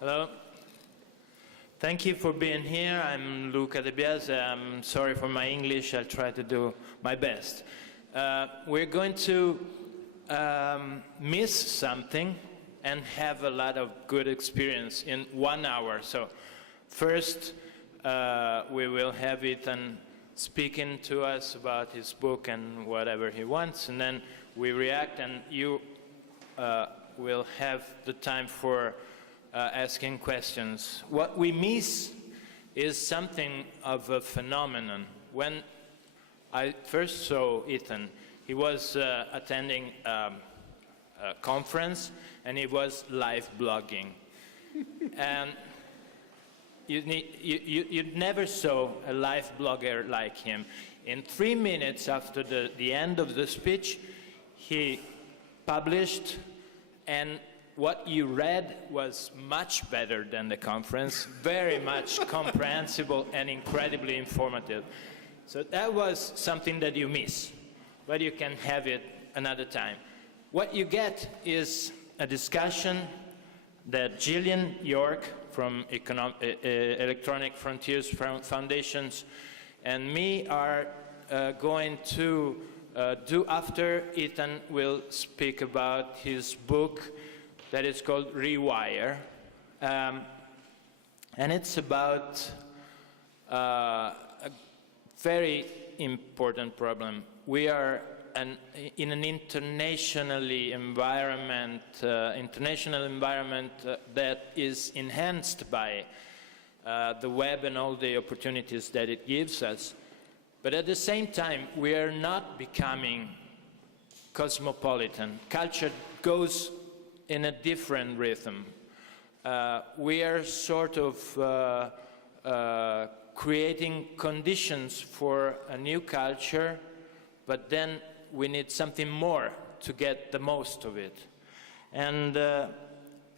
Hello. Thank you for being here. I'm Luca de Biase. I'm sorry for my English. I'll try to do my best. We're going to miss something and have a lot of good experience in 1 hour. So first, we will have Ethan speaking to us about his book and whatever he wants, and then we react, and you will have the time for asking questions. What we miss is something of a phenomenon. When I first saw Ethan, he was attending a conference and he was live blogging. And you never saw a live blogger like him. In 3 minutes after the end of the speech, he published, and what you read was much better than the conference, very much comprehensible and incredibly informative. So that was something that you miss, but you can have it another time. What you get is a discussion that Jillian York from Electronic Frontiers Foundations and me are going to do after Ethan will speak about his book that is called Rewire. And it's about a very important problem. We are in an international environment that is enhanced by the web and all the opportunities that it gives us. But at the same time, we are not becoming cosmopolitan. Culture goes in a different rhythm. We are sort of creating conditions for a new culture, but then we need something more to get the most of it. And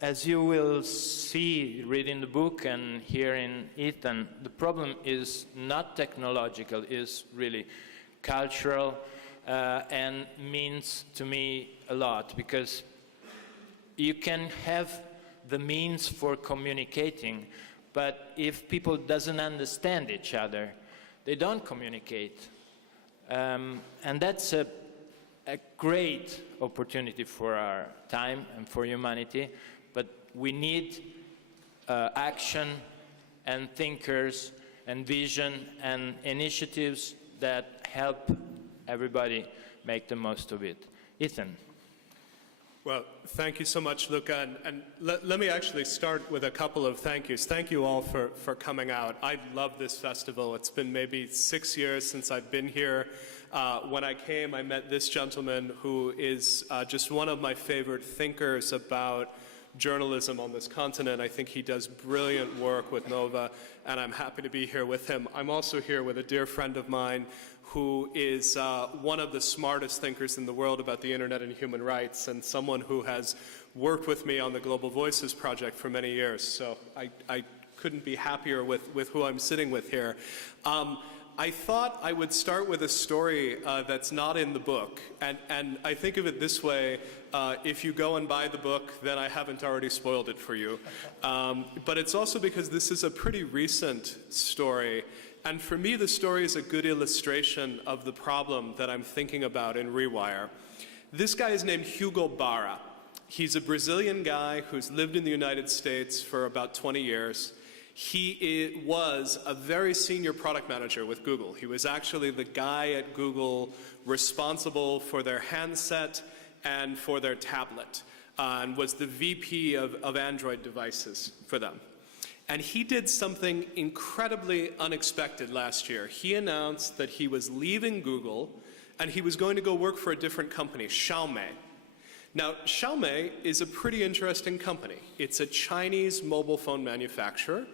as you will see reading the book and hearing Ethan, the problem is not technological, it's really cultural, and means to me a lot, because you can have the means for communicating, but if people doesn't understand each other, they don't communicate. And that's a great opportunity for our time and for humanity, but we need action and thinkers and vision and initiatives that help everybody make the most of it. Ethan. Well, thank you so much, Luca. And let me actually start with a couple of thank yous. Thank you all for coming out. I love this festival. It's been maybe 6 years since I've been here. When I came, I met this gentleman who is just one of my favorite thinkers about journalism on this continent. I think he does brilliant work with Nova, and I'm happy to be here with him. I'm also here with a dear friend of mine who is one of the smartest thinkers in the world about the internet and human rights, and someone who has worked with me on the Globalvoices project for many years. So I couldn't be happier with who I'm sitting with here. I thought I would start with a story that's not in the book, and I think of it this way: if you go and buy the book, then I haven't already spoiled it for you. But it's also because this is a pretty recent story, and for me the story is a good illustration of the problem that I'm thinking about in Rewire. This guy is named Hugo Barra. He's a Brazilian guy who's lived in the United States for about 20 years. He was a very senior product manager with Google. He was actually the guy at Google responsible for their handset and for their tablet, and was the VP of Android devices for them. And he did something incredibly unexpected last year. He announced that he was leaving Google and he was going to go work for a different company, Xiaomi. Now, Xiaomi is a pretty interesting company. It's a Chinese mobile phone manufacturer.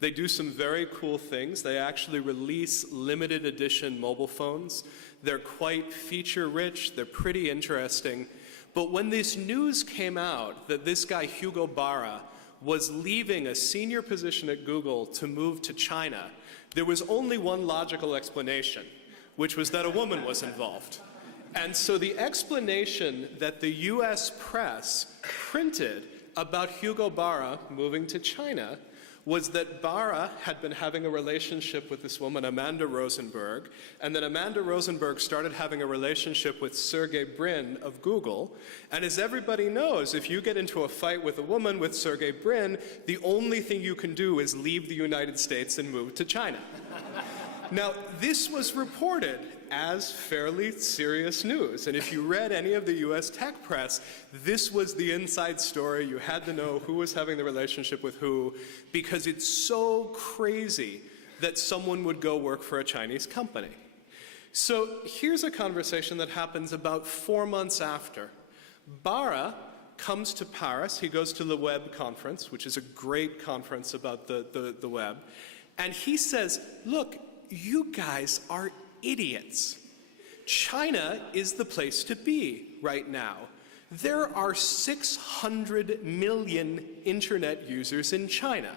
They do some very cool things. They actually release limited edition mobile phones. They're quite feature-rich. They're pretty interesting. But when this news came out that this guy, Hugo Barra, was leaving a senior position at Google to move to China, there was only one logical explanation, which was that a woman was involved. And so the explanation that the US press printed about Hugo Barra moving to China was that Barra had been having a relationship with this woman, Amanda Rosenberg, and then Amanda Rosenberg started having a relationship with Sergey Brin of Google. And as everybody knows, if you get into a fight with a woman with Sergey Brin, the only thing you can do is leave the United States and move to China. Now, this was reported as fairly serious news. And if you read any of the US tech press, this was the inside story. You had to know who was having the relationship with who, because it's so crazy that someone would go work for a Chinese company. So here's a conversation that happens about 4 months after. Barra comes to Paris. He goes to the Web conference, which is a great conference about the web. And he says, look, you guys are idiots. China is the place to be right now. There are 600 million internet users in China.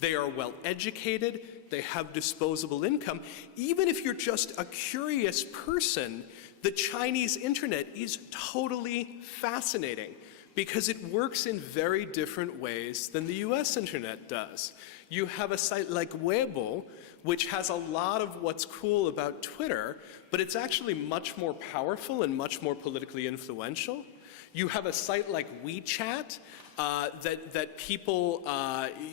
They are well educated, they have disposable income. Even if you're just a curious person, the Chinese internet is totally fascinating because it works in very different ways than the US internet does. You have a site like Weibo, which has a lot of what's cool about Twitter, but it's actually much more powerful and much more politically influential. You have a site like WeChat that people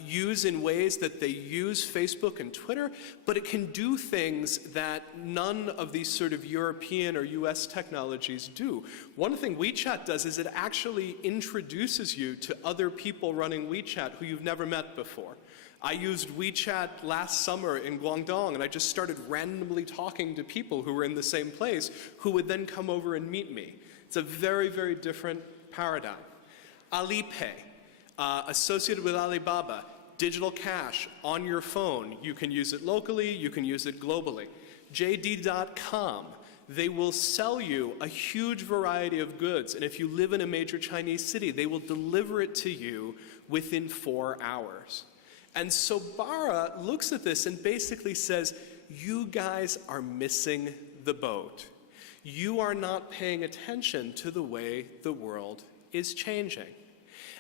use in ways that they use Facebook and Twitter, but it can do things that none of these sort of European or US technologies do. One thing WeChat does is it actually introduces you to other people running WeChat who you've never met before. I used WeChat last summer in Guangdong, and I just started randomly talking to people who were in the same place who would then come over and meet me. It's a very, very different paradigm. Alipay, associated with Alibaba, digital cash on your phone. You can use it locally, you can use it globally. JD.com, they will sell you a huge variety of goods, and if you live in a major Chinese city, they will deliver it to you within 4 hours. And so Barra looks at this and basically says, you guys are missing the boat. You are not paying attention to the way the world is changing.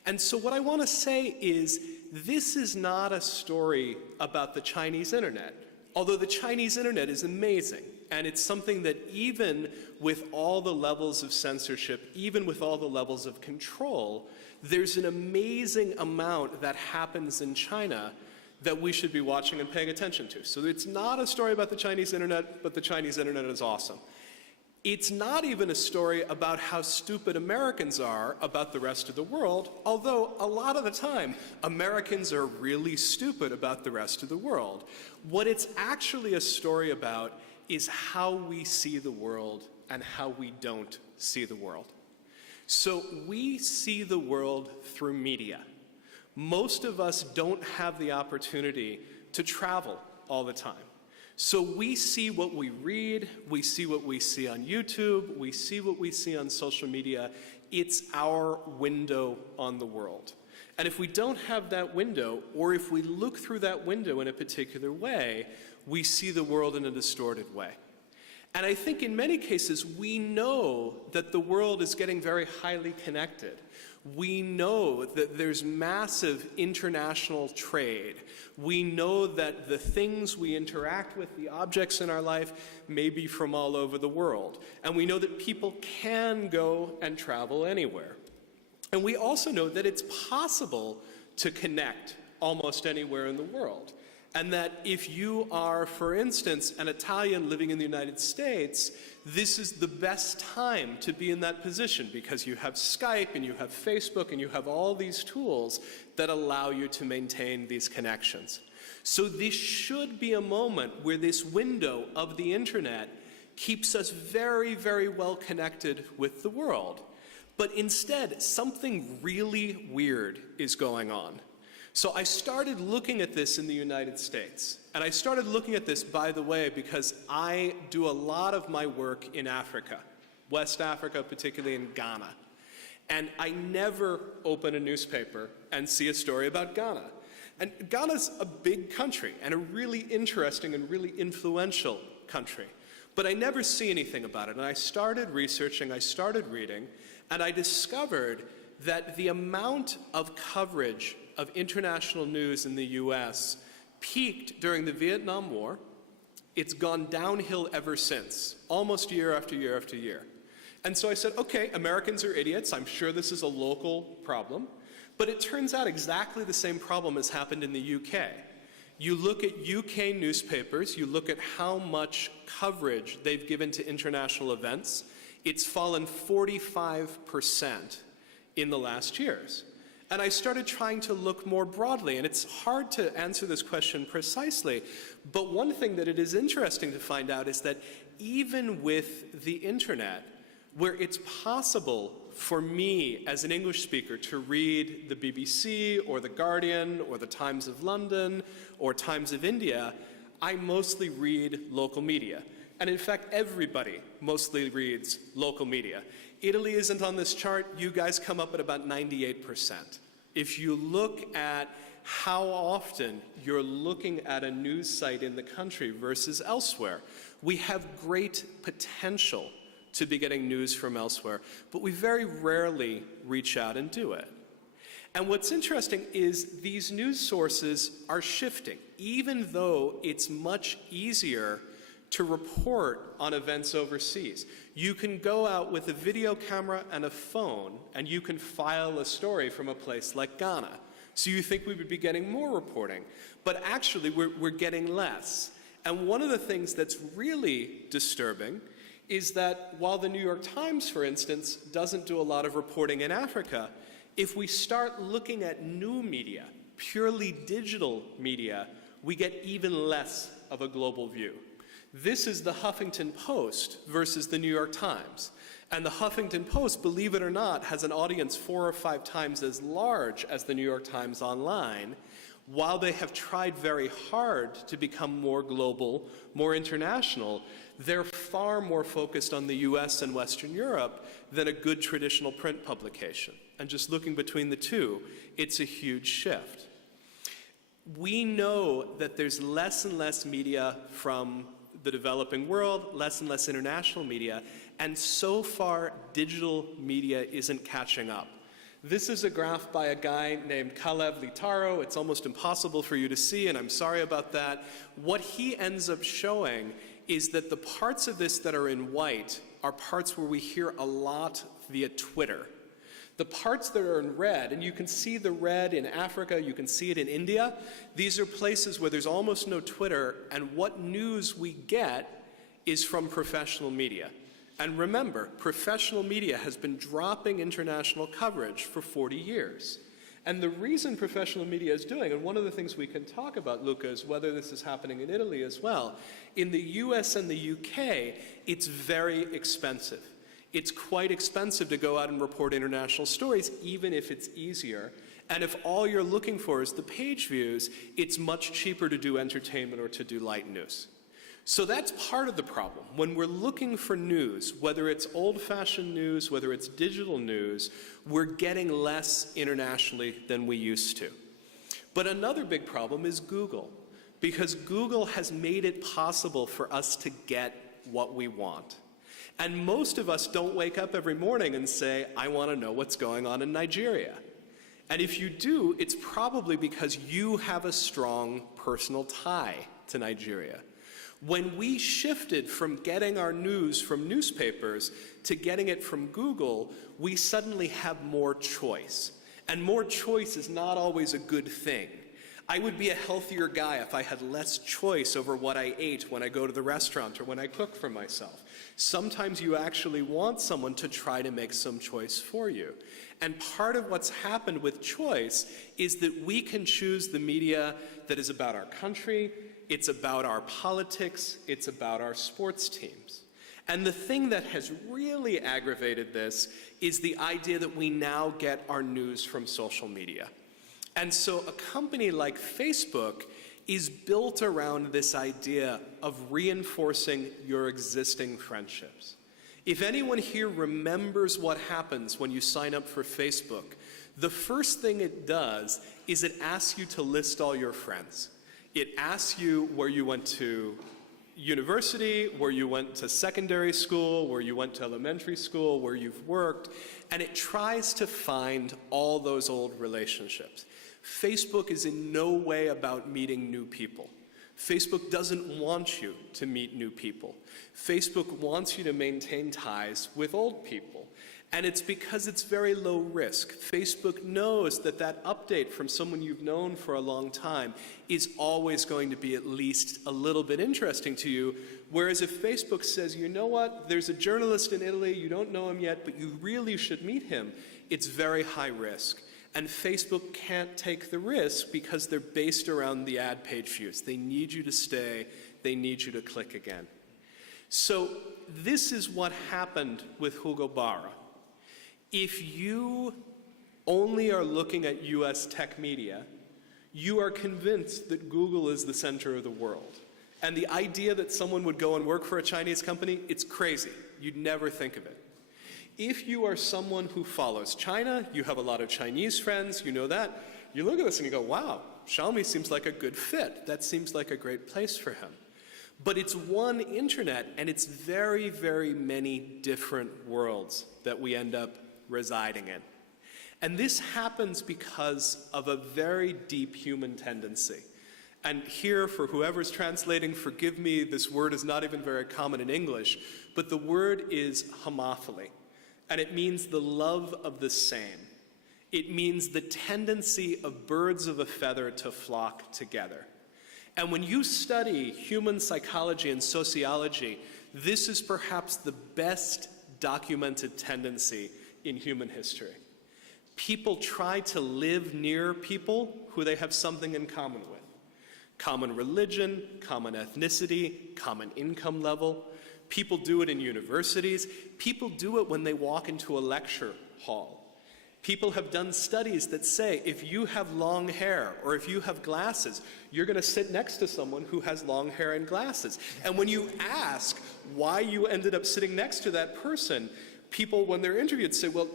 And so what I want to say is, this is not a story about the Chinese internet, although the Chinese internet is amazing. And it's something that even with all the levels of censorship, even with all the levels of control, there's an amazing amount that happens in China that we should be watching and paying attention to. So it's not a story about the Chinese internet, but the Chinese internet is awesome. It's not even a story about how stupid Americans are about the rest of the world, although a lot of the time, Americans are really stupid about the rest of the world. What it's actually a story about is how we see the world and how we don't see the world. So we see the world through media. Most of us don't have the opportunity to travel all the time. So we see what we read, we see what we see on YouTube, we see what we see on social media. It's our window on the world. And if we don't have that window, or if we look through that window in a particular way, we see the world in a distorted way. And I think in many cases, we know that the world is getting very highly connected. We know that there's massive international trade. We know that the things we interact with, the objects in our life, may be from all over the world. And we know that people can go and travel anywhere. And we also know that it's possible to connect almost anywhere in the world. And that if you are, for instance, an Italian living in the United States, this is the best time to be in that position because you have Skype and you have Facebook and you have all these tools that allow you to maintain these connections. So this should be a moment where this window of the internet keeps us very, very well connected with the world. But instead, something really weird is going on. So I started looking at this in the United States. And I started looking at this, by the way, because I do a lot of my work in Africa, West Africa, particularly in Ghana. And I never open a newspaper and see a story about Ghana. And Ghana's a big country and a really interesting and really influential country. But I never see anything about it. And I started researching, I started reading, and I discovered that the amount of coverage of international news in the US peaked during the Vietnam War. It's gone downhill ever since, almost year after year after year. And so I said, okay, Americans are idiots. I'm sure this is a local problem. But it turns out exactly the same problem has happened in the UK. You look at UK newspapers, you look at how much coverage they've given to international events, it's fallen 45% in the last years. And I started trying to look more broadly, and it's hard to answer this question precisely, but one thing that it is interesting to find out is that even with the internet, where it's possible for me as an English speaker to read the BBC or the Guardian or the Times of London or Times of India, I mostly read local media. And in fact, everybody mostly reads local media. Italy isn't on this chart. You guys come up at about 98%. If you look at how often you're looking at a news site in the country versus elsewhere, we have great potential to be getting news from elsewhere, but we very rarely reach out and do it. And what's interesting is these news sources are shifting, even though it's much easier to report on events overseas. You can go out with a video camera and a phone, and you can file a story from a place like Ghana. So you think we would be getting more reporting, but actually we're getting less. And one of the things that's really disturbing is that while the New York Times, for instance, doesn't do a lot of reporting in Africa, if we start looking at new media, purely digital media, we get even less of a global view. This is the Huffington Post versus the New York Times. And the Huffington Post, believe it or not, has an audience 4 or 5 times as large as the New York Times online, while they have tried very hard to become more global, more international. They're far more focused on the US and Western Europe than a good traditional print publication. And just looking between the two, it's a huge shift. We know that there's less and less media from the developing world, less and less international media, and so far digital media isn't catching up. This is a graph by a guy named Kalev Litaro. It's almost impossible for you to see, and I'm sorry about that. What he ends up showing is that the parts of this that are in white are parts where we hear a lot via Twitter. The parts that are in red, and you can see the red in Africa, you can see it in India, these are places where there's almost no Twitter, and what news we get is from professional media. And remember, professional media has been dropping international coverage for 40 years. And the reason professional media is doing, and one of the things we can talk about, Luca, is whether this is happening in Italy as well. In the US and the UK, it's very expensive. It's quite expensive to go out and report international stories, even if it's easier. And if all you're looking for is the page views, it's much cheaper to do entertainment or to do light news. So that's part of the problem. When we're looking for news, whether it's old-fashioned news, whether it's digital news, we're getting less internationally than we used to. But another big problem is Google, because Google has made it possible for us to get what we want. And most of us don't wake up every morning and say, I want to know what's going on in Nigeria. And if you do, it's probably because you have a strong personal tie to Nigeria. When we shifted from getting our news from newspapers to getting it from Google, we suddenly have more choice. And more choice is not always a good thing. I would be a healthier guy if I had less choice over what I ate when I go to the restaurant or when I cook for myself. Sometimes you actually want someone to try to make some choice for you. And part of what's happened with choice is that we can choose the media that is about our country, it's about our politics, it's about our sports teams. And the thing that has really aggravated this is the idea that we now get our news from social media. And so a company like Facebook is built around this idea of reinforcing your existing friendships. If anyone here remembers what happens when you sign up for Facebook, the first thing it does is it asks you to list all your friends. It asks you where you went to university, where you went to secondary school, where you went to elementary school, where you've worked, and it tries to find all those old relationships. Facebook is in no way about meeting new people. Facebook doesn't want you to meet new people. Facebook wants you to maintain ties with old people. And it's because it's very low risk. Facebook knows that that update from someone you've known for a long time is always going to be at least a little bit interesting to you. Whereas if Facebook says, you know what, there's a journalist in Italy, you don't know him yet, but you really should meet him, it's very high risk. And Facebook can't take the risk because they're based around the ad page views. They need you to stay, they need you to click again. So this is what happened with Hugo Barra. If you only are looking at US tech media, you are convinced that Google is the center of the world. And the idea that someone would go and work for a Chinese company, it's crazy. You'd never think of it. If you are someone who follows China, you have a lot of Chinese friends, you know that, you look at this and you go, wow, Xiaomi seems like a good fit. That seems like a great place for him. But it's one internet, and it's very, very many different worlds that we end up residing in. And this happens because of a very deep human tendency. And here, for whoever's translating, forgive me, this word is not even very common in English, but the word is homophily. And it means the love of the same. It means the tendency of birds of a feather to flock together. And when you study human psychology and sociology, this is perhaps the best documented tendency in human history. People try to live near people who they have something in common with. Common religion, common ethnicity, common income level. People do it in universities. People do it when they walk into a lecture hall. People have done studies that say if you have long hair or if you have glasses, you're going to sit next to someone who has long hair and glasses. And when you ask why you ended up sitting next to that person, people, when they're interviewed, say, well,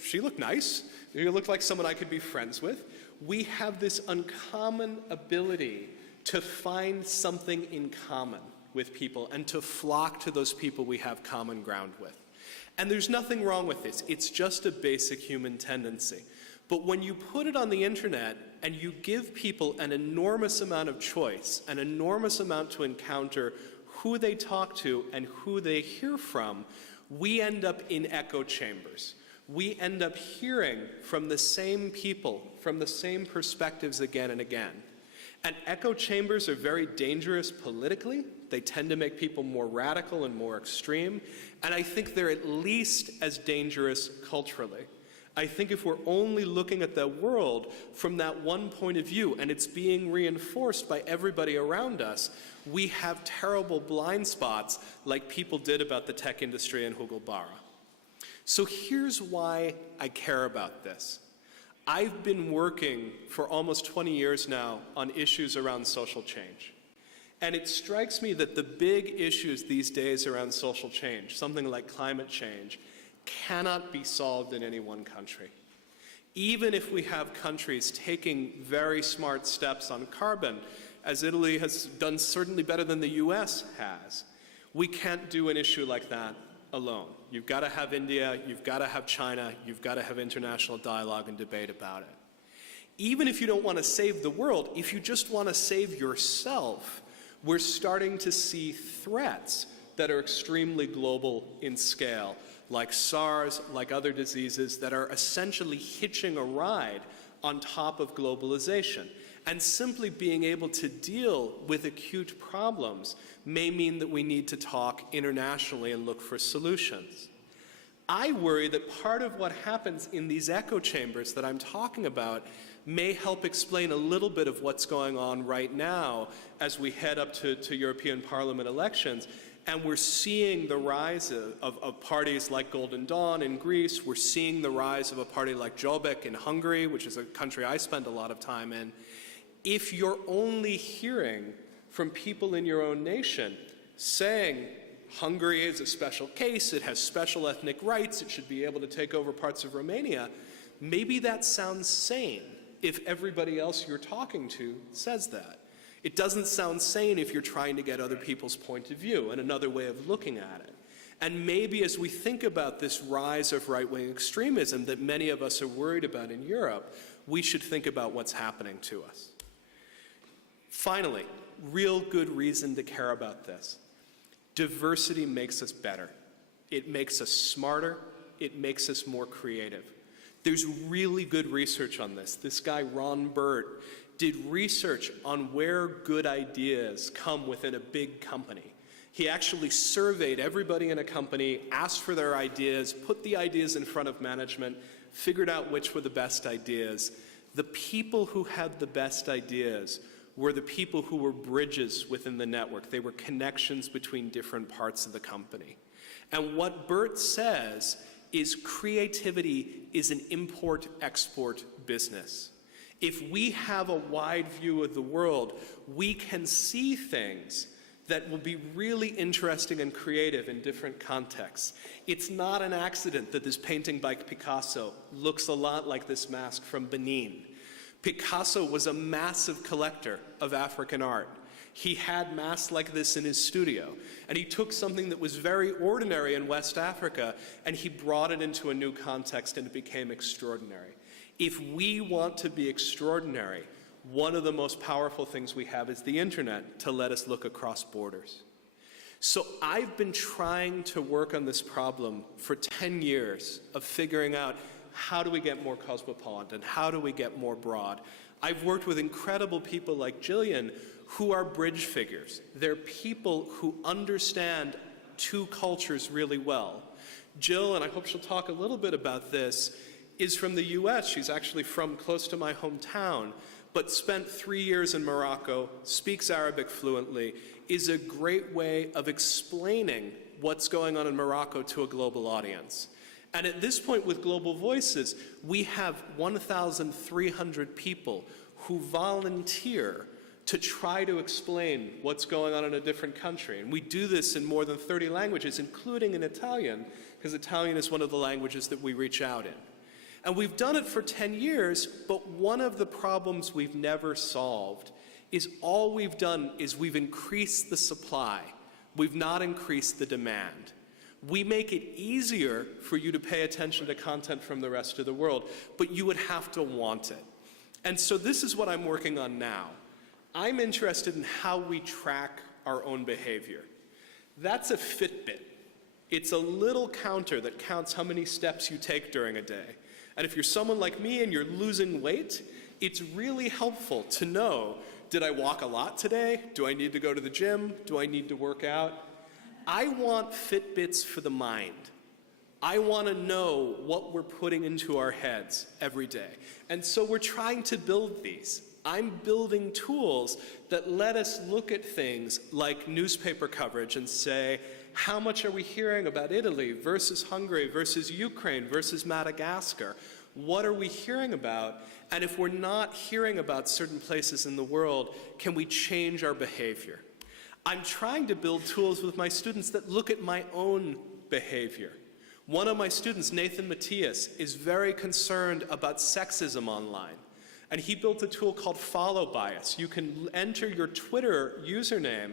she looked nice. You look like someone I could be friends with. We have this uncommon ability to find something in common with people and to flock to those people we have common ground with. And there's nothing wrong with this. It's just a basic human tendency. But when you put it on the internet and you give people an enormous amount of choice, an enormous amount to encounter who they talk to and who they hear from, we end up in echo chambers. We end up hearing from the same people, from the same perspectives again and again. And echo chambers are very dangerous politically. They tend to make people more radical and more extreme. And I think they're at least as dangerous culturally. I think if we're only looking at the world from that one point of view and it's being reinforced by everybody around us, we have terrible blind spots like people did about the tech industry and Hugo Barra. So here's why I care about this. I've been working for almost 20 years now on issues around social change. And it strikes me that the big issues these days around social change, something like climate change, cannot be solved in any one country. Even if we have countries taking very smart steps on carbon, as Italy has done certainly better than the US has, we can't do an issue like that alone. You've got to have India, you've got to have China, you've got to have international dialogue and debate about it. Even if you don't want to save the world, if you just want to save yourself, we're starting to see threats that are extremely global in scale, like SARS, like other diseases that are essentially hitching a ride on top of globalization. And simply being able to deal with acute problems may mean that we need to talk internationally and look for solutions. I worry that part of what happens in these echo chambers that I'm talking about may help explain a little bit of what's going on right now as we head up to European Parliament elections. And we're seeing the rise of parties like Golden Dawn in Greece. We're seeing the rise of a party like Jobbik in Hungary, which is a country I spend a lot of time in. If you're only hearing from people in your own nation saying Hungary is a special case, it has special ethnic rights, it should be able to take over parts of Romania, maybe that sounds sane if everybody else you're talking to says that. It doesn't sound sane if you're trying to get other people's point of view and another way of looking at it. And maybe as we think about this rise of right-wing extremism that many of us are worried about in Europe, we should think about what's happening to us. Finally, real good reason to care about this. Diversity makes us better. It makes us smarter. It makes us more creative. There's really good research on this. This guy, Ron Burt, did research on where good ideas come within a big company. He actually surveyed everybody in a company, asked for their ideas, put the ideas in front of management, figured out which were the best ideas. The people who had the best ideas were the people who were bridges within the network. They were connections between different parts of the company. And what Burt says is creativity is an import-export business. If we have a wide view of the world, we can see things that will be really interesting and creative in different contexts. It's not an accident that this painting by Picasso looks a lot like this mask from Benin. Picasso was a massive collector of African art. He had masks like this in his studio, and he took something that was very ordinary in West Africa, and he brought it into a new context, and it became extraordinary. If we want to be extraordinary, one of the most powerful things we have is the internet to let us look across borders. So I've been trying to work on this problem for 10 years of figuring out how do we get more cosmopolitan, how do we get more broad. I've worked with incredible people like Jillian who are bridge figures. They're people who understand two cultures really well. Jill, and I hope she'll talk a little bit about this, is from the US. She's actually from close to my hometown, but spent 3 years in Morocco, speaks Arabic fluently, is a great way of explaining what's going on in Morocco to a global audience. And at this point with Globalvoices, we have 1,300 people who volunteer to try to explain what's going on in a different country. And we do this in more than 30 languages, including in Italian, because Italian is one of the languages that we reach out in. And we've done it for 10 years, but one of the problems we've never solved is all we've done is we've increased the supply. We've not increased the demand. We make it easier for you to pay attention to content from the rest of the world, but you would have to want it. And so this is what I'm working on now. I'm interested in how we track our own behavior. That's a Fitbit. It's a little counter that counts how many steps you take during a day. And if you're someone like me and you're losing weight, it's really helpful to know, did I walk a lot today? Do I need to go to the gym? Do I need to work out? I want Fitbits for the mind. I want to know what we're putting into our heads every day. And so we're trying to build these. I'm building tools that let us look at things like newspaper coverage and say, how much are we hearing about Italy versus Hungary versus Ukraine versus Madagascar? What are we hearing about? And if we're not hearing about certain places in the world, can we change our behavior? I'm trying to build tools with my students that look at my own behavior. One of my students, Nathan Matias, is very concerned about sexism online. And he built a tool called Follow Bias. You can enter your Twitter username,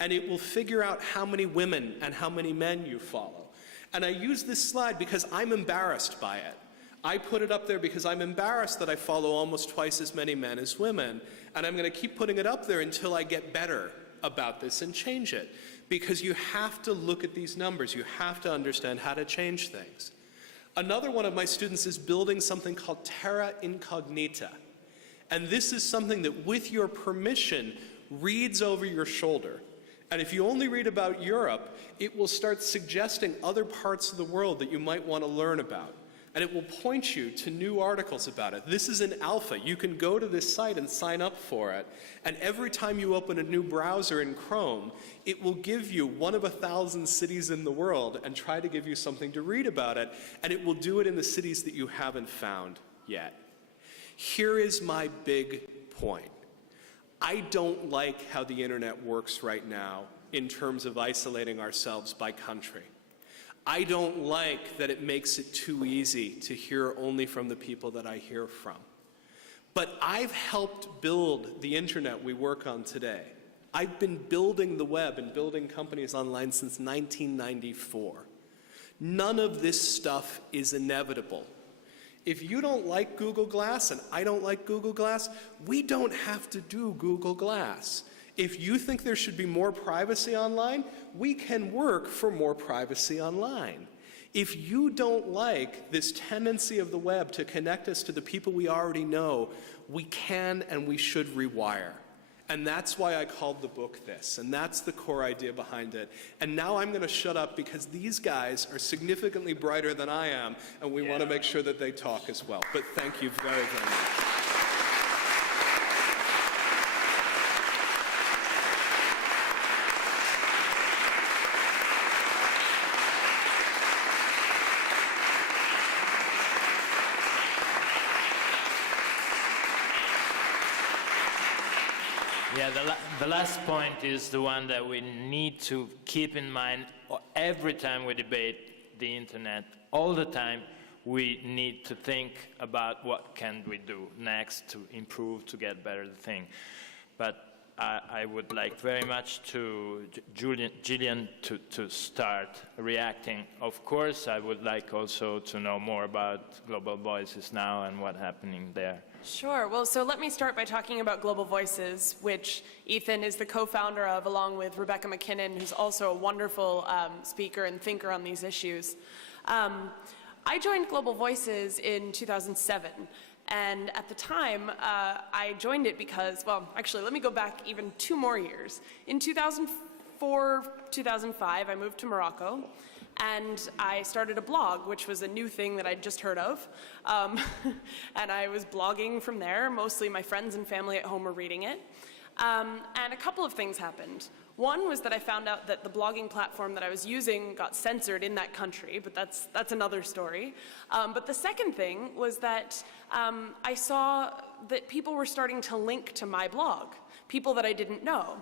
and it will figure out how many women and how many men you follow. And I use this slide because I'm embarrassed by it. I put it up there because I'm embarrassed that I follow almost twice as many men as women, and I'm going to keep putting it up there until I get better about this and change it. Because you have to look at these numbers. You have to understand how to change things. Another one of my students is building something called Terra Incognita. And this is something that, with your permission, reads over your shoulder. And if you only read about Europe, it will start suggesting other parts of the world that you might want to learn about. And it will point you to new articles about it. This is an alpha. You can go to this site and sign up for it. And every time you open a new browser in Chrome, it will give you one of 1,000 cities in the world and try to give you something to read about it. And it will do it in the cities that you haven't found yet. Here is my big point. I don't like how the internet works right now in terms of isolating ourselves by country. I don't like that it makes it too easy to hear only from the people that I hear from. But I've helped build the internet we work on today. I've been building the web and building companies online since 1994. None of this stuff is inevitable. If you don't like Google Glass and I don't like Google Glass, we don't have to do Google Glass. If you think there should be more privacy online, we can work for more privacy online. If you don't like this tendency of the web to connect us to the people we already know, we can and we should rewire. And that's why I called the book this, and that's the core idea behind it. And now I'm going to shut up because these guys are significantly brighter than I am, and we want to make sure that they talk as well. But thank you very, very much. Yeah, the last point is the one that we need to keep in mind every time we debate the internet. All the time we need to think about what can we do next to improve, to get better the thing. But I would like very much to Jillian to start reacting. Of course, I would like also to know more about Globalvoices now and what's happening there. Sure. Well, so let me start by talking about Globalvoices, which Ethan is the co-founder of, along with Rebecca McKinnon, who's also a wonderful speaker and thinker on these issues. I joined Globalvoices in 2007. And at the time, I joined it because, well, actually, let me go back even 2 more years. In 2004, 2005, I moved to Morocco, and I started a blog, which was a new thing that I'd just heard of. And I was blogging from there. Mostly my friends and family at home were reading it. And a couple of things happened. One was that I found out that the blogging platform that I was using got censored in that country, but that's another story. But the second thing was that I saw that people were starting to link to my blog, people that I didn't know.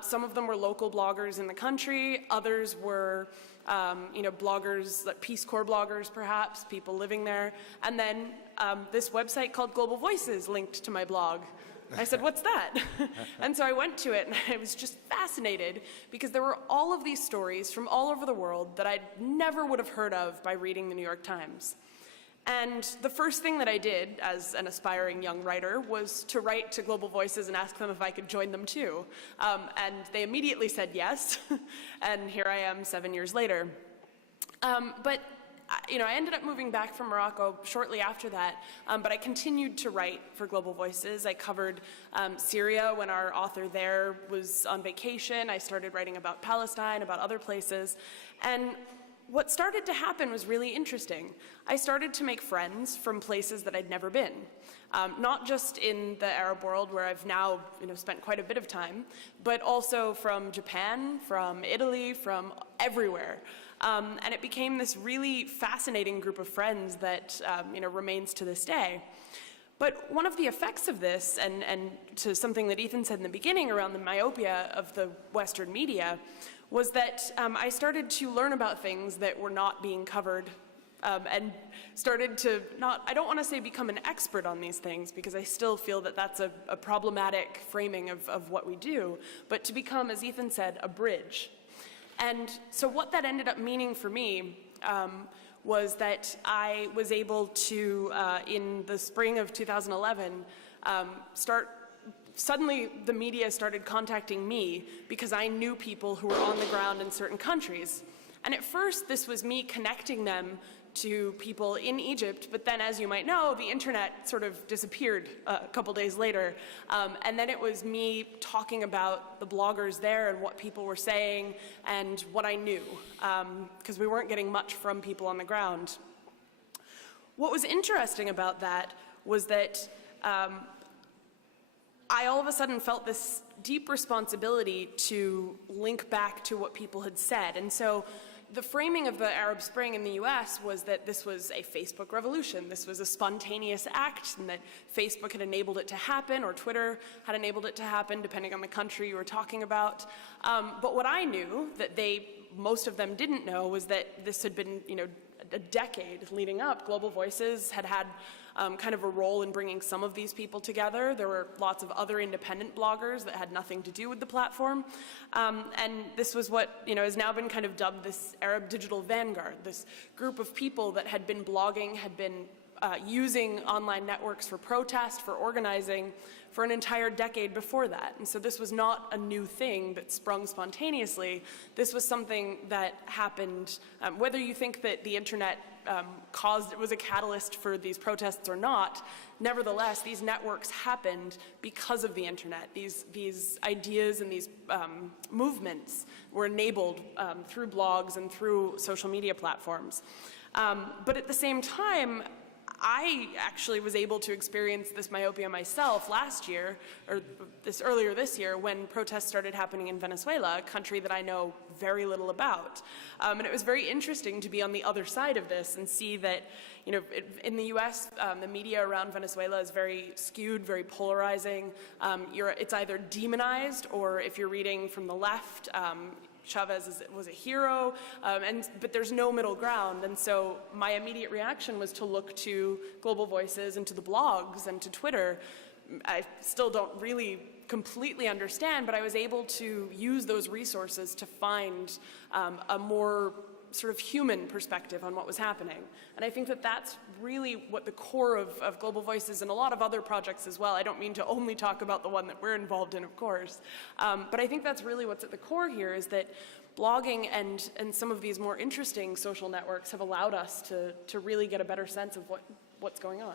Some of them were local bloggers in the country, others were bloggers, like Peace Corps bloggers perhaps, people living there. And then this website called Globalvoices linked to my blog. I said, what's that? And so I went to it, and I was just fascinated because there were all of these stories from all over the world that I never would have heard of by reading the New York Times. And the first thing that I did as an aspiring young writer was to write to Globalvoices and ask them if I could join them too. And they immediately said yes, and here I am 7 years later. But I ended up moving back from Morocco shortly after that, but I continued to write for Globalvoices. I covered Syria when our author there was on vacation. I started writing about Palestine, about other places. And what started to happen was really interesting. I started to make friends from places that I'd never been. Not just in the Arab world, where I've now spent quite a bit of time, but also from Japan, from Italy, from everywhere. And it became this really fascinating group of friends that remains to this day. But one of the effects of this, and to something that Ethan said in the beginning around the myopia of the Western media, was that I started to learn about things that were not being covered, and started to I don't want to say become an expert on these things, because I still feel that that's a problematic framing of what we do, but to become, as Ethan said, a bridge. And so what that ended up meaning for me was that I was able to, in the spring of 2011, suddenly the media started contacting me because I knew people who were on the ground in certain countries. And at first, this was me connecting them to people in Egypt, but then, as you might know, the internet sort of disappeared a couple days later. And then it was me talking about the bloggers there and what people were saying and what I knew, because we weren't getting much from people on the ground. What was interesting about that was that I all of a sudden felt this deep responsibility to link back to what people had said. And so the framing of the Arab Spring in the US was that this was a Facebook revolution. This was a spontaneous act, and that Facebook had enabled it to happen, or Twitter had enabled it to happen, depending on the country you were talking about. But what I knew that most of them didn't know was that this had been, a decade leading up. Globalvoices had kind of a role in bringing some of these people together. There were lots of other independent bloggers that had nothing to do with the platform. And this was what has now been kind of dubbed this Arab digital vanguard, this group of people that had been blogging, had been using online networks for protest, for organizing, for an entire decade before that. And so this was not a new thing that sprung spontaneously. This was something that happened, whether you think that the internet was a catalyst for these protests or not, nevertheless, these networks happened because of the internet. These ideas and these movements were enabled through blogs and through social media platforms. But at the same time, I actually was able to experience this myopia myself last year, or earlier this year, when protests started happening in Venezuela, a country that I know very little about. And it was very interesting to be on the other side of this and see that, in the US, the media around Venezuela is very skewed, very polarizing. It's either demonized, or if you're reading from the left, Chavez was a hero, but there's no middle ground. And so my immediate reaction was to look to Globalvoices and to the blogs and to Twitter. I still don't really completely understand, but I was able to use those resources to find a more sort of human perspective on what was happening. And I think that that's really what the core of Globalvoices and a lot of other projects as well. I don't mean to only talk about the one that we're involved in, of course. But I think that's really what's at the core here, is that blogging and some of these more interesting social networks have allowed us to really get a better sense of what's going on.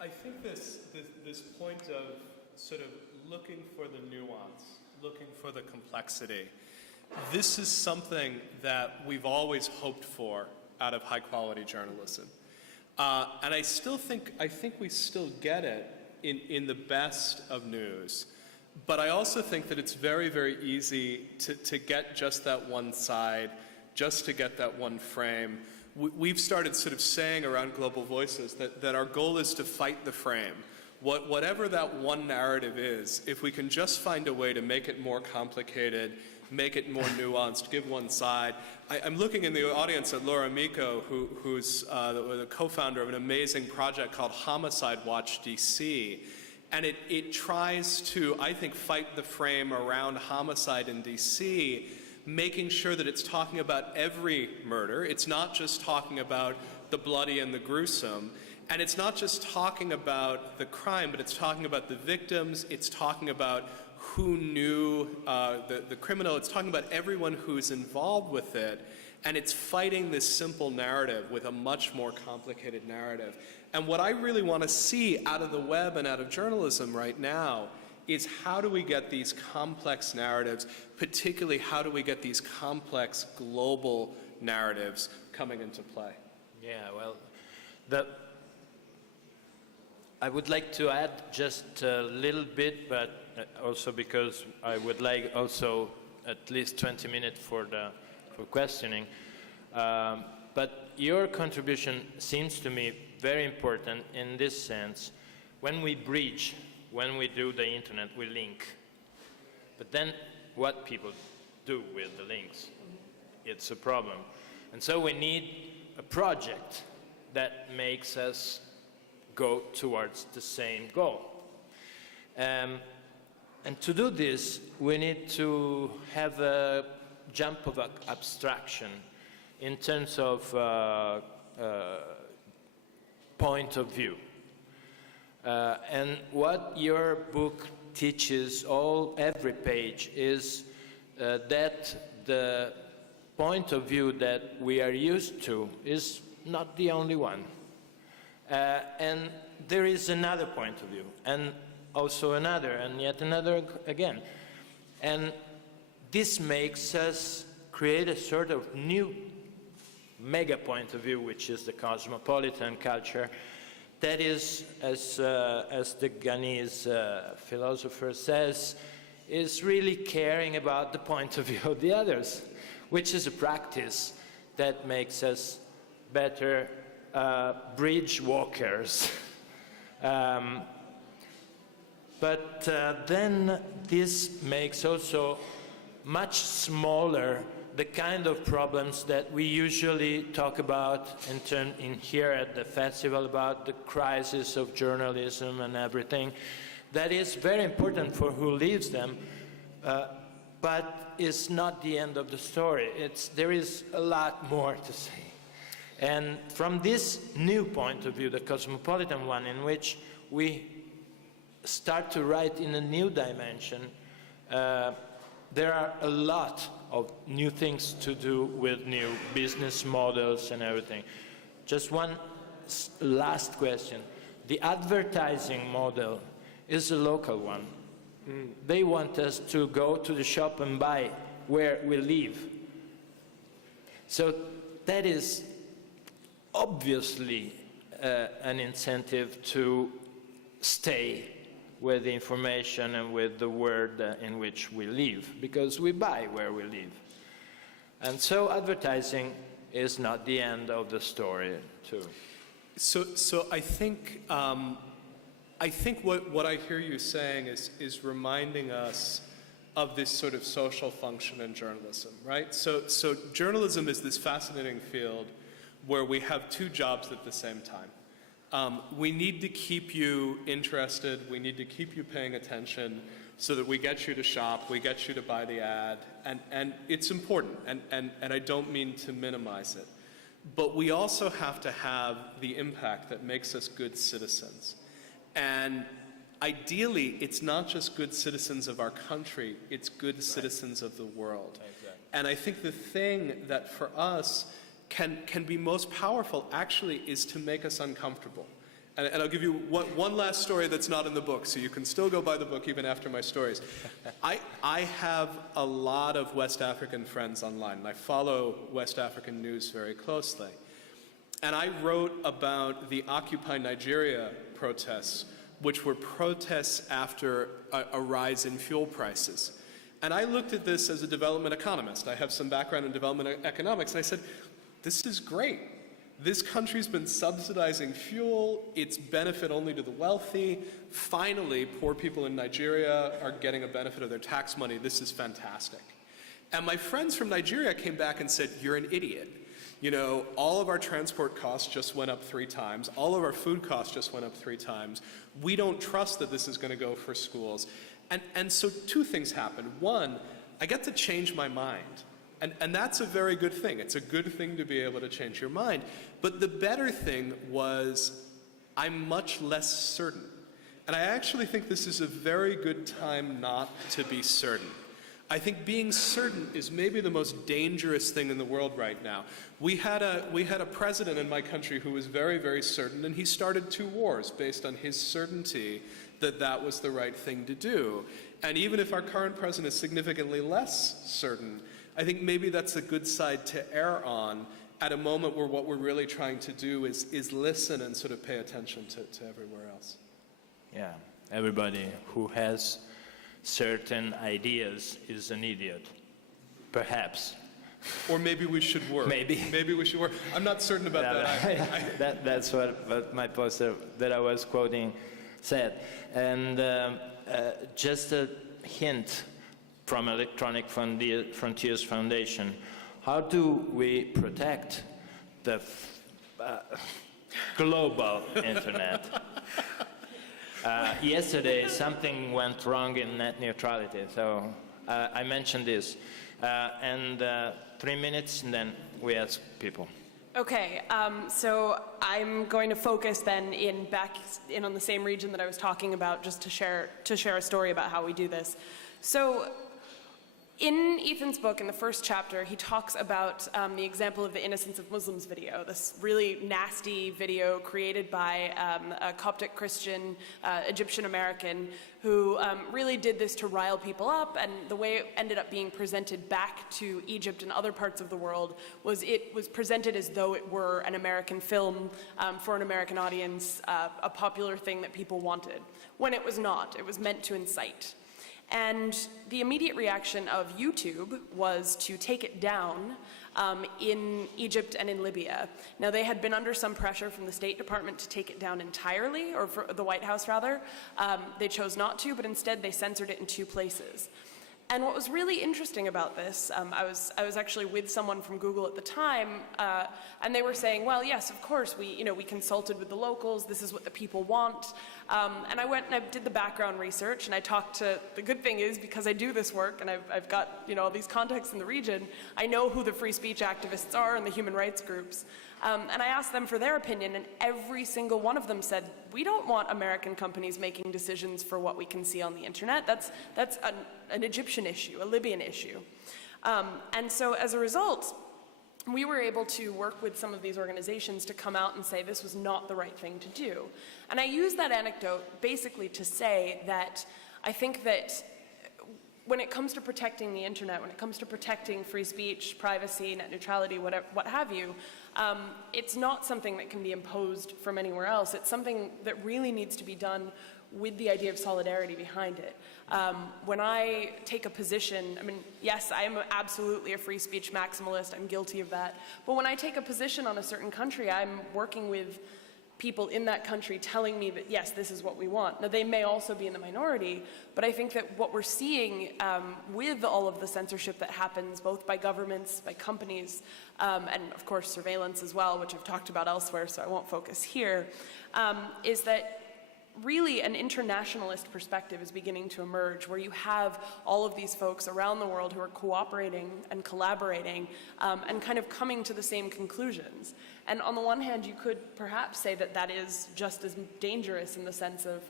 I think this point of sort of looking for the nuance, looking for the complexity, this is something that we've always hoped for out of high-quality journalism. And I think we still get it in the best of news. But I also think that it's very, very easy to get just that one side, just to get that one frame. We've started sort of saying around Globalvoices that our goal is to fight the frame. Whatever that one narrative is, if we can just find a way to make it more complicated, make it more nuanced, give one side. I'm looking in the audience at Laura Miko, who's the co-founder of an amazing project called Homicide Watch DC. And it tries to, I think, fight the frame around homicide in DC, making sure that it's talking about every murder. It's not just talking about the bloody and the gruesome. And it's not just talking about the crime, but it's talking about the victims. It's talking about who knew the criminal. It's talking about everyone who's involved with it. And it's fighting this simple narrative with a much more complicated narrative. And what I really want to see out of the web and out of journalism right now is how do we get these complex narratives, particularly how do we get these complex global narratives coming into play? Yeah, well, I would like to add just a little bit, but also because I would like also at least 20 minutes for questioning. But your contribution seems to me very important in this sense. When we bridge, when we do the internet, we link. But then what people do with the links, it's a problem. And so we need a project that makes us go towards the same goal. And to do this, we need to have a jump of abstraction in terms of point of view. And what your book teaches every page is that the point of view that we are used to is not the only one. And there is another point of view, and also another, and yet another again. And this makes us create a sort of new mega point of view, which is the cosmopolitan culture, that is, as the Ghanese philosopher says, is really caring about the point of view of the others, which is a practice that makes us better bridge walkers. But then this makes also much smaller the kind of problems that we usually talk about in here at the festival, about the crisis of journalism and everything. That is very important for who leaves them, but it's not the end of the story. There is a lot more to say. And from this new point of view, the cosmopolitan one, in which we start to write in a new dimension, there are a lot of new things to do with new business models and everything. Just one last question. The advertising model is a local one. They want us to go to the shop and buy where we live. So that is obviously an incentive to stay with the information and with the world in which we live, because we buy where we live. And so advertising is not the end of the story, too. So I think what I hear you saying is reminding us of this sort of social function in journalism, right? So journalism is this fascinating field where we have two jobs at the same time. We need to keep you interested, we need to keep you paying attention so that we get you to shop, we get you to buy the ad, and it's important, and I don't mean to minimize it. But we also have to have the impact that makes us good citizens. And ideally, it's not just good citizens of our country, it's good citizens of the world. Exactly. And I think the thing that for us can be most powerful actually is to make us uncomfortable. And I'll give you one last story that's not in the book, so you can still go buy the book even after my stories. I have a lot of West African friends online, and I follow West African news very closely. And I wrote about the Occupy Nigeria protests, which were protests after a rise in fuel prices. And I looked at this as a development economist. I have some background in development economics, and I said, this is great. This country's been subsidizing fuel. It's benefit only to the wealthy. Finally, poor people in Nigeria are getting a benefit of their tax money. This is fantastic. And my friends from Nigeria came back and said, you're an idiot. You know, all of our transport costs just went up 3 times. All of our food costs just went up 3 times. We don't trust that this is going to go for schools. And so 2 things happened. One, I get to change my mind. And that's a very good thing. It's a good thing to be able to change your mind. But the better thing was I'm much less certain. And I actually think this is a very good time not to be certain. I think being certain is maybe the most dangerous thing in the world right now. We had a president in my country who was very, very certain, and he started 2 wars based on his certainty that that was the right thing to do. And even if our current president is significantly less certain, I think maybe that's a good side to err on at a moment where what we're really trying to do is listen and sort of pay attention to everywhere else. Yeah, everybody who has certain ideas is an idiot, perhaps. Or maybe we should work. Maybe we should work. I'm not certain about that. That's what my poster that I was quoting said. And just a hint from Electronic Frontiers Foundation. How do we protect the global internet? Yesterday, something went wrong in net neutrality, so I mentioned this. 3 minutes, and then we ask people. Okay, so I'm going to focus then back on the same region that I was talking about, just to share a story about how we do this. So, in Ethan's book, in the first chapter, he talks about the example of the Innocence of Muslims video, this really nasty video created by a Coptic Christian Egyptian American who really did this to rile people up, and the way it ended up being presented back to Egypt and other parts of the world was it was presented as though it were an American film for an American audience, a popular thing that people wanted, when it was not. It was meant to incite. And the immediate reaction of YouTube was to take it down in Egypt and in Libya. Now, they had been under some pressure from the State Department to take it down entirely, or for the White House rather. They chose not to, but instead they censored it in 2 places. And what was really interesting about this, I was actually with someone from Google at the time, and they were saying, well, yes, of course, we consulted with the locals, this is what the people want. And I went and I did the background research, and I talked to, the good thing is, because I do this work, and I've got all these contacts in the region, I know who the free speech activists are and the human rights groups. And I asked them for their opinion, and every single one of them said, we don't want American companies making decisions for what we can see on the internet. That's an Egyptian issue, a Libyan issue. And so as a result, we were able to work with some of these organizations to come out and say this was not the right thing to do. And I use that anecdote basically to say that I think that when it comes to protecting the internet, when it comes to protecting free speech, privacy, net neutrality, what have you, it's not something that can be imposed from anywhere else. It's something that really needs to be done with the idea of solidarity behind it. When I take a position, I mean, yes, I am absolutely a free speech maximalist, I'm guilty of that, but when I take a position on a certain country, I'm working with people in that country telling me that, yes, this is what we want. Now, they may also be in the minority, but I think that what we're seeing with all of the censorship that happens, both by governments, by companies, and of course surveillance as well, which I've talked about elsewhere, so I won't focus here, is that really an internationalist perspective is beginning to emerge, where you have all of these folks around the world who are cooperating and collaborating and kind of coming to the same conclusions. And on the one hand, you could perhaps say that that is just as dangerous in the sense of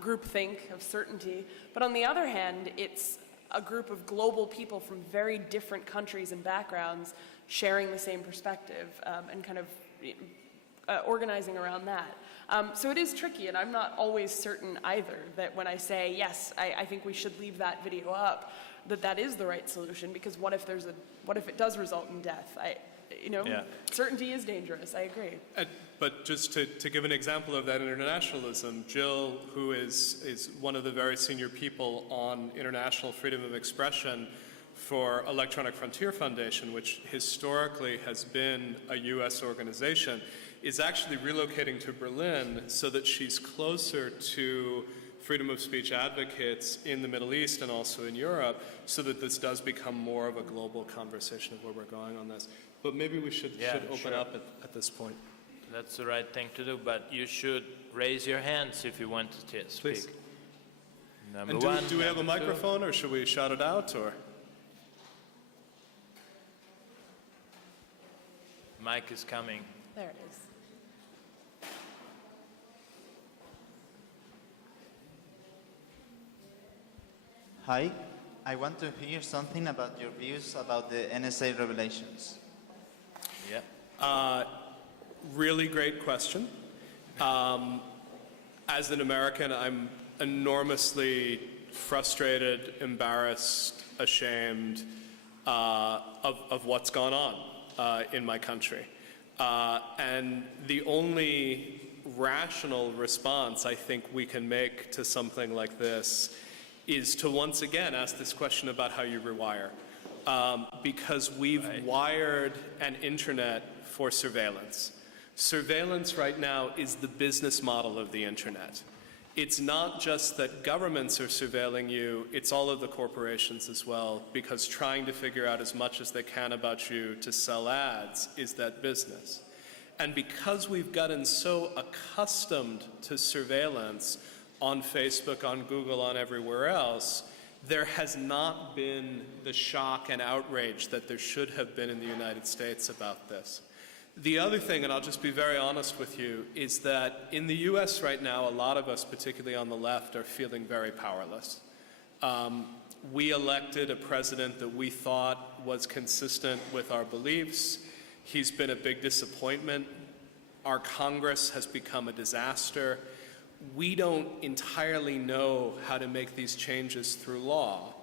groupthink, of certainty. But on the other hand, it's a group of global people from very different countries and backgrounds sharing the same perspective and kind of organizing around that. So it is tricky, and I'm not always certain either that when I say, yes, I think we should leave that video up, that is the right solution, because what if it does result in death? Certainty is dangerous, I agree. But just to give an example of that internationalism, Jill, who is one of the very senior people on international freedom of expression for Electronic Frontier Foundation, which historically has been a US organization, is actually relocating to Berlin so that she's closer to freedom of speech advocates in the Middle East and also in Europe, so that this does become more of a global conversation of where we're going on this. But maybe we should open up at this point. That's the right thing to do, but you should raise your hands if you want to speak. Please. Number and one, do we have a number microphone, or should we shout it out, or? Mic is coming. There it is. Hi, I want to hear something about your views about the NSA revelations. Yeah. Really great question. As an American, I'm enormously frustrated, embarrassed, ashamed of what's gone on in my country. And the only rational response I think we can make to something like this is to once again ask this question about how you rewire. Because we've wired an internet for surveillance. Surveillance right now is the business model of the internet. It's not just that governments are surveilling you, it's all of the corporations as well, because trying to figure out as much as they can about you to sell ads is that business. And because we've gotten so accustomed to surveillance on Facebook, on Google, on everywhere else, there has not been the shock and outrage that there should have been in the United States about this. The other thing, and I'll just be very honest with you, is that in the US right now, a lot of us, particularly on the left, are feeling very powerless. We elected a president that we thought was consistent with our beliefs. He's been a big disappointment. Our Congress has become a disaster. We don't entirely know how to make these changes through law.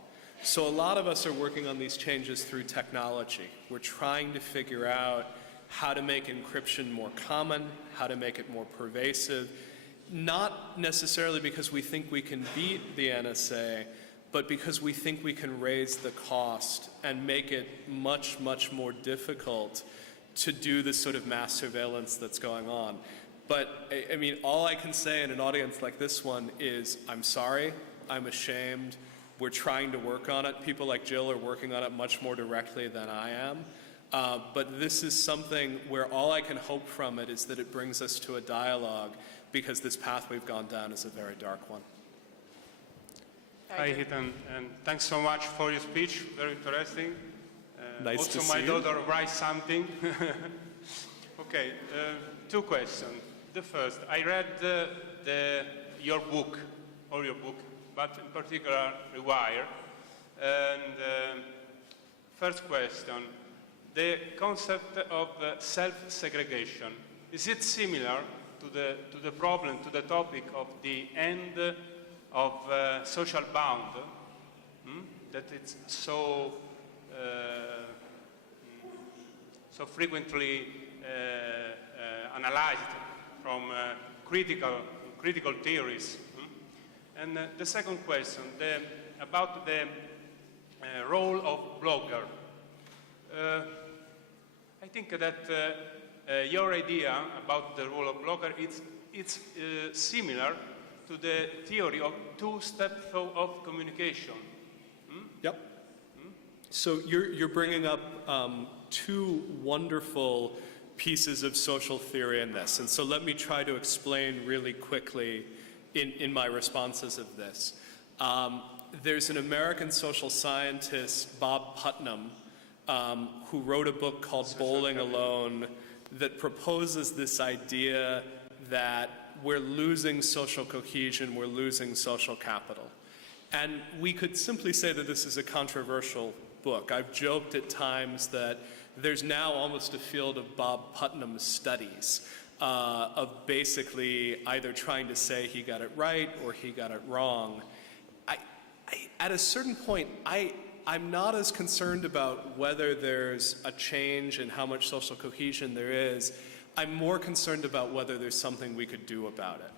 So a lot of us are working on these changes through technology. We're trying to figure out how to make encryption more common, how to make it more pervasive, not necessarily because we think we can beat the NSA, but because we think we can raise the cost and make it much, much more difficult to do the sort of mass surveillance that's going on. But, I mean, all I can say in an audience like this one is, I'm sorry, I'm ashamed, We're trying to work on it. People like Jill are working on it much more directly than I am. But this is something where all I can hope from it is that it brings us to a dialogue, because this path we've gone down is a very dark one. Hi, Ethan, and thanks so much for your speech. Very interesting. Nice also, to see my you. daughter writes something. Okay, two questions. The first, I read your book, or your book, but in particular, Rewire. And first question, the concept of self-segregation, is it similar to the problem, to the topic of the end of social bound, that it's so frequently analyzed from critical theories? And the second question, about the role of blogger. I think that your idea about the role of blogger, it's similar to the theory of two-step flow of communication. Yep. So you're bringing up two wonderful pieces of social theory in this. And so let me try to explain really quickly in my responses of this. There's an American social scientist, Bob Putnam, who wrote a book called Bowling Alone that proposes this idea that we're losing social cohesion, we're losing social capital. And we could simply say that this is a controversial book. I've joked at times that there's now almost a field of Bob Putnam studies of basically either trying to say he got it right or he got it wrong. At a certain point, I'm not as concerned about whether there's a change in how much social cohesion there is. I'm more concerned about whether there's something we could do about it.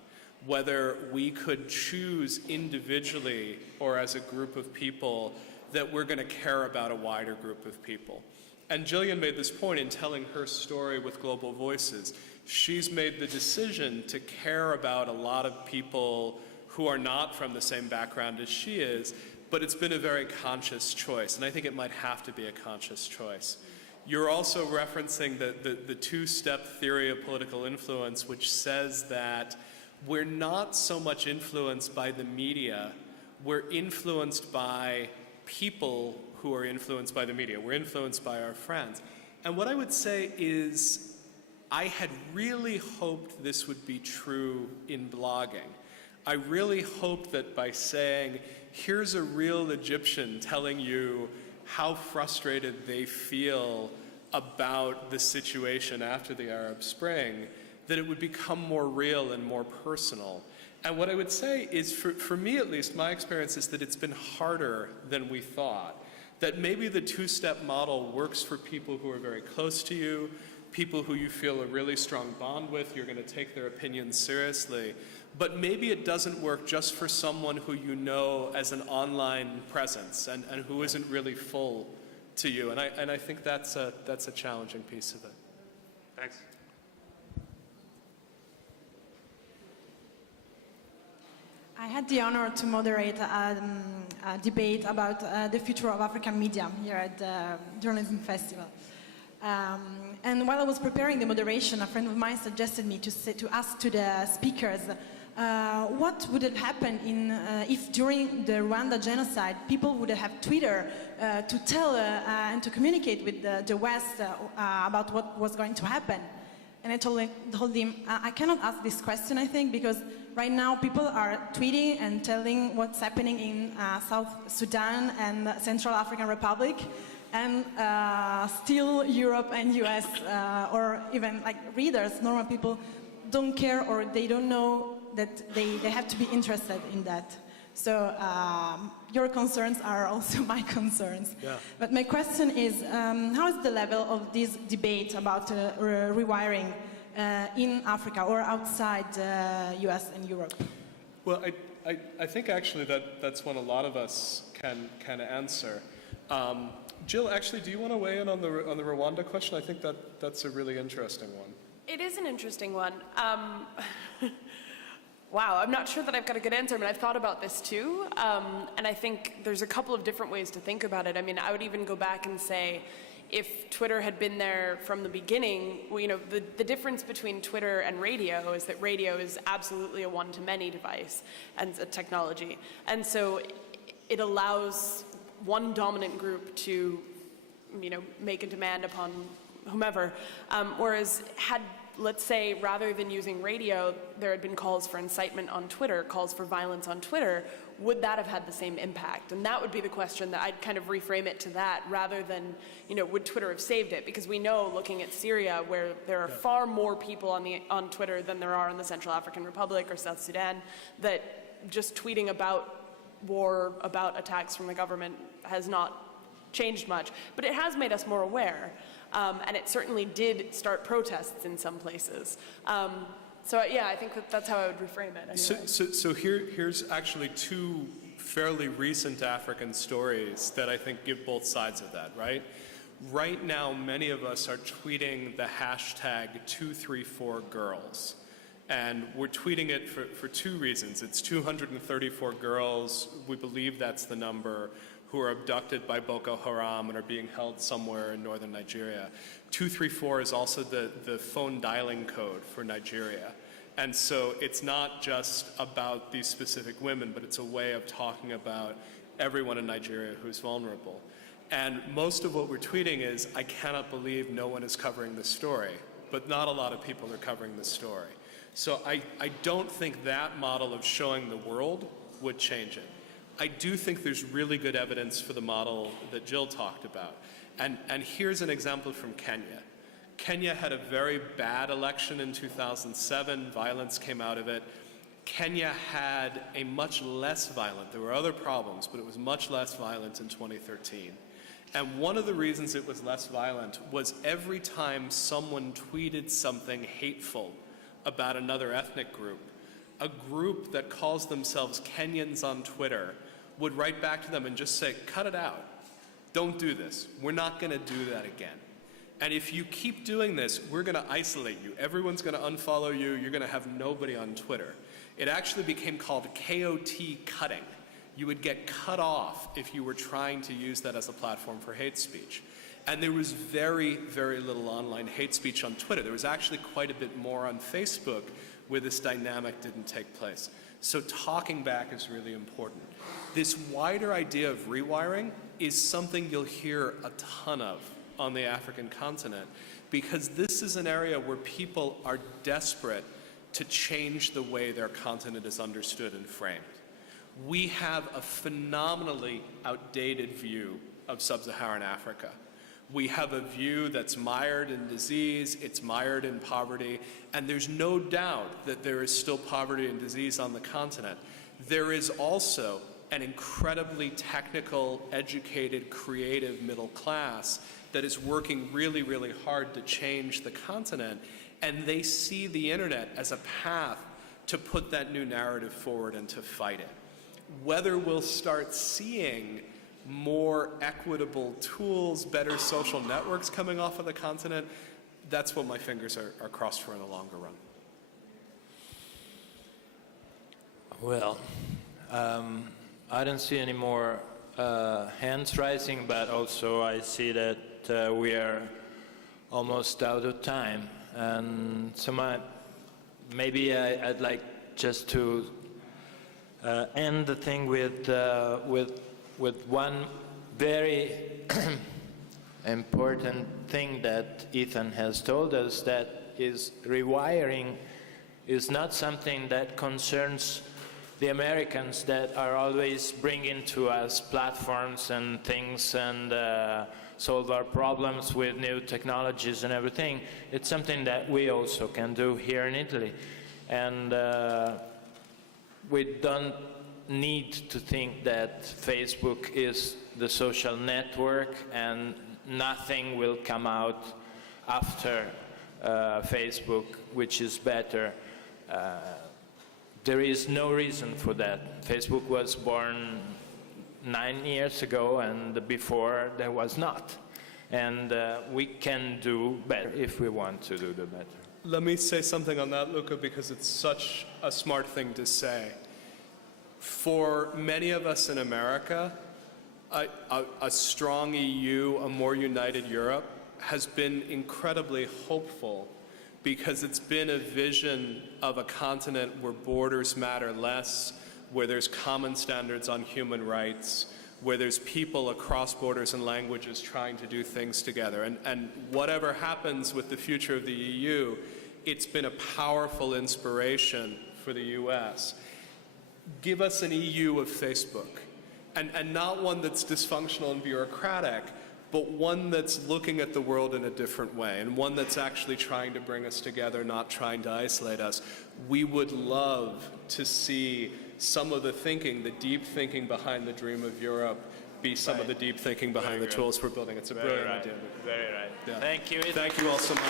Whether we could choose individually or as a group of people that we're going to care about a wider group of people. And Jillian made this point in telling her story with Globalvoices. She's made the decision to care about a lot of people who are not from the same background as she is, but it's been a very conscious choice, and I think it might have to be a conscious choice. You're also referencing the two-step theory of political influence, which says that we're not so much influenced by the media, we're influenced by people who are influenced by the media. We're influenced by our friends. And what I would say is, I had really hoped this would be true in blogging. I really hoped that by saying, here's a real Egyptian telling you how frustrated they feel about the situation after the Arab Spring, that it would become more real and more personal. And what I would say is, for me at least, my experience is that it's been harder than we thought. That maybe the two-step model works for people who are very close to you, people who you feel a really strong bond with, you're going to take their opinions seriously. But maybe it doesn't work just for someone who you know as an online presence and who isn't really full to you. And I think that's a challenging piece of it. Thanks. I had the honor to moderate a debate about the future of African media here at the Journalism Festival. And while I was preparing the moderation, a friend of mine suggested me to ask to the speakers what would have happened if during the Rwanda genocide people would have Twitter to tell and to communicate with the West about what was going to happen. And I told him, I cannot ask this question, I think, because right now people are tweeting and telling what's happening in South Sudan and Central African Republic, and still Europe and US, or even like readers, normal people, don't care, or they don't know that they have to be interested in that. So your concerns are also my concerns. Yeah. But my question is, how is the level of this debate about rewiring in Africa or outside US and Europe? Well, I think actually that's one a lot of us can answer. Jill, actually, do you want to weigh in on the Rwanda question? I think that's a really interesting one. It is an interesting one. Wow, I'm not sure that I've got a good answer. I mean, I've thought about this too, and I think there's a couple of different ways to think about it. I mean, I would even go back and say, if Twitter had been there from the beginning, well, you know, the difference between Twitter and radio is that radio is absolutely a one-to-many device and a technology. And so it allows one dominant group to, you know, make a demand upon whomever, whereas had, let's say, rather than using radio, there had been calls for incitement on Twitter, calls for violence on Twitter, would that have had the same impact? And that would be the question that I'd kind of reframe it to that, rather than, you know, would Twitter have saved it? Because we know, looking at Syria, where there are far more people on Twitter than there are in the Central African Republic or South Sudan, that just tweeting about war, about attacks from the government has not changed much. But it has made us more aware. And it certainly did start protests in some places. So yeah, I think that's how I would reframe it. Anyway. So here's actually two fairly recent African stories that I think give both sides of that, right? Right now, many of us are tweeting the hashtag 234girls. And we're tweeting it for two reasons. It's 234 girls, we believe that's the number, who are abducted by Boko Haram and are being held somewhere in northern Nigeria. 234 is also the phone dialing code for Nigeria. And so it's not just about these specific women, but it's a way of talking about everyone in Nigeria who's vulnerable. And most of what we're tweeting is, I cannot believe no one is covering this story, but not a lot of people are covering this story. So I don't think that model of showing the world would change it. I do think there's really good evidence for the model that Jill talked about. And here's an example from Kenya. Kenya had a very bad election in 2007. Violence came out of it. Kenya had a much less violent, there were other problems, but it was much less violent in 2013. And one of the reasons it was less violent was every time someone tweeted something hateful about another ethnic group, a group that calls themselves Kenyans on Twitter would write back to them and just say, cut it out. Don't do this. We're not going to do that again. And if you keep doing this, we're going to isolate you. Everyone's going to unfollow you. You're going to have nobody on Twitter. It actually became called KOT cutting. You would get cut off if you were trying to use that as a platform for hate speech. And there was very, very little online hate speech on Twitter. There was actually quite a bit more on Facebook where this dynamic didn't take place. So talking back is really important. This wider idea of rewiring is something you'll hear a ton of on the African continent, because this is an area where people are desperate to change the way their continent is understood and framed. We have a phenomenally outdated view of sub-Saharan Africa. We have a view that's mired in disease, it's mired in poverty, and there's no doubt that there is still poverty and disease on the continent. There is also an incredibly technical, educated, creative middle class that is working really, really hard to change the continent, and they see the internet as a path to put that new narrative forward and to fight it. Whether we'll start seeing more equitable tools, better social networks coming off of the continent, that's what my fingers are crossed for in the longer run. Well, I don't see any more hands rising, but also I see that we are almost out of time. And so maybe I'd like just to end the thing with one very important thing that Ethan has told us, that is rewiring is not something that concerns the Americans that are always bringing to us platforms and things and solve our problems with new technologies and everything. It's something that we also can do here in Italy. And we don't need to think that Facebook is the social network and nothing will come out after Facebook which is better. There is no reason for that. Facebook was born 9 years ago, and before there was not. And we can do better if we want to do the better. Let me say something on that, Luca, because it's such a smart thing to say. For many of us in America, a strong EU, a more united Europe, has been incredibly hopeful because it's been a vision of a continent where borders matter less, where there's common standards on human rights, where there's people across borders and languages trying to do things together. And whatever happens with the future of the EU, it's been a powerful inspiration for the US. Give us an EU of Facebook, and not one that's dysfunctional and bureaucratic, but one that's looking at the world in a different way, and one that's actually trying to bring us together, not trying to isolate us. We would love to see some of the thinking, the deep thinking behind the dream of Europe, be some of the deep thinking behind the tools we're building. It's a brilliant idea. Very right. Yeah. Thank you. Thank you all so much.